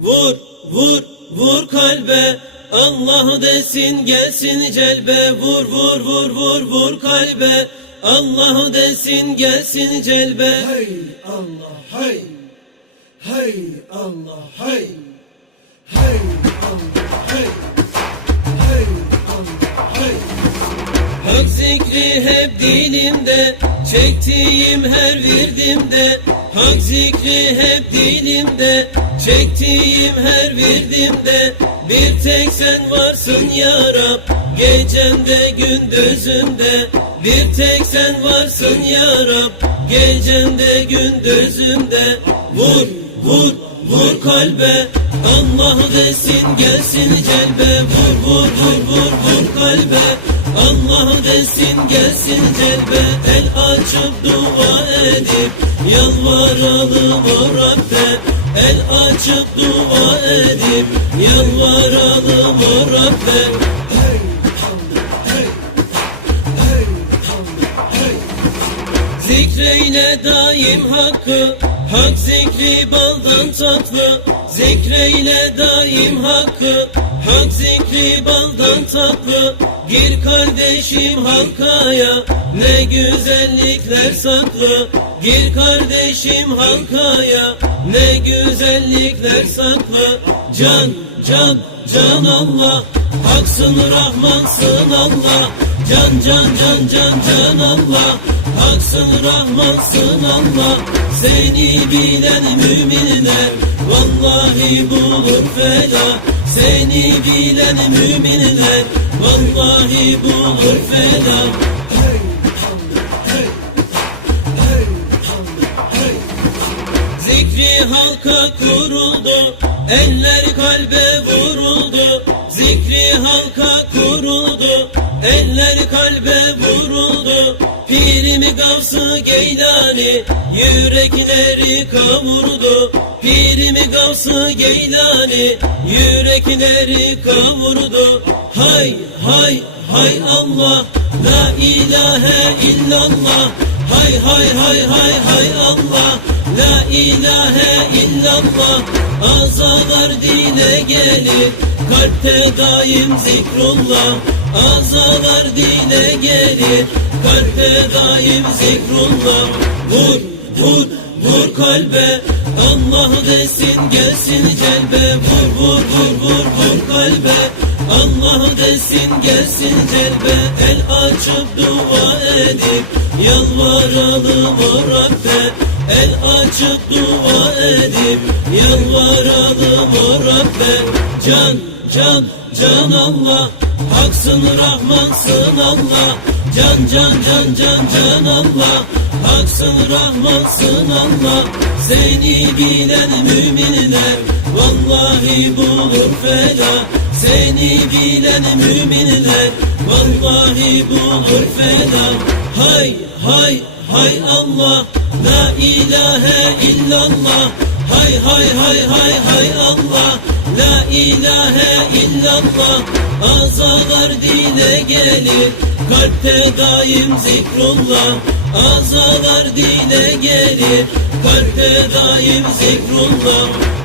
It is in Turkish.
Vur, vur, vur kalbe. Allah desin gelsin celbe. Vur, vur, vur, vur, vur kalbe. Allah desin gelsin celbe. Hey Allah hey Hey Allah hey Hey Allah hey Hey Allah hey Hak zikri hep dilimde Çektiğim her virdimde Hak zikri hep dilimde Çektiğim her virdimde Bir tek sen varsın ya Rab. Gecemde gündüzümde Bir tek sen varsın ya Rab. Gecemde gündüzümde Vur vur vur kalbe. Allah desin gelsin celbe. Vur vur vur vur vur kalbe. Allah desin gelsin celbe. El açıp dua edip Yalvaralım o Rabbe El açıp dua edip Yalvaralım o Rabbe. Hey hey Hey hey Zikreyle daim hakkı Hak zikri baldan tatlı. Zikreyle daim hakkı Hak zikri baldan tatlı Gir kardeşim halkaya Ne güzellikler saklı Gir kardeşim halkaya Ne güzellikler saklı Can can can Allah Haksın Rahmansın Allah. Can can can can can Allah Haksın Rahmansın Allah. Seni bilen müminler Vallahi bulur fela Seni bilen müminler Vallahi bulur hey Zikri halka kuruldu Eller kalbe vuruldu. Zikri halka kuruldu Eller kalbe vuruldu Pirimi gavsı geylani Yürekleri kavurdu. Pirimi gavsı geylani Yürekleri kavurdu. Hay hay hay Allah La ilahe illallah. Hay hay hay hay hay Allah La ilahe illallah. Azalar dile gelir Kalpte daim zikrullah Azalar dile gelir Kalpte daim zikrullah. Vur vur vur kalbe Allah desin gelsin celbe. Vur vur vur vur vur kalbe Allah desin gelsin celbe. El açıp dua edip Yalvaralım o Rabbe. El açıp dua edip Yalvaralım o Rabbe. Can can can Allah Haksın Rahmansın Allah. Can can can can can Allah. Haksın Rahmansın Allah. Seni bilen müminler Vallahi bulur fela Seni bilen müminler Vallahi bulur fela Hay hay hay Allah. La ilahe illallah. Hay hay hay hay hay Allah La ilahe illallah Azalar dile gelir. Kalpte daim zikrullah Azalar dile gelir. Kalpte daim zikrullah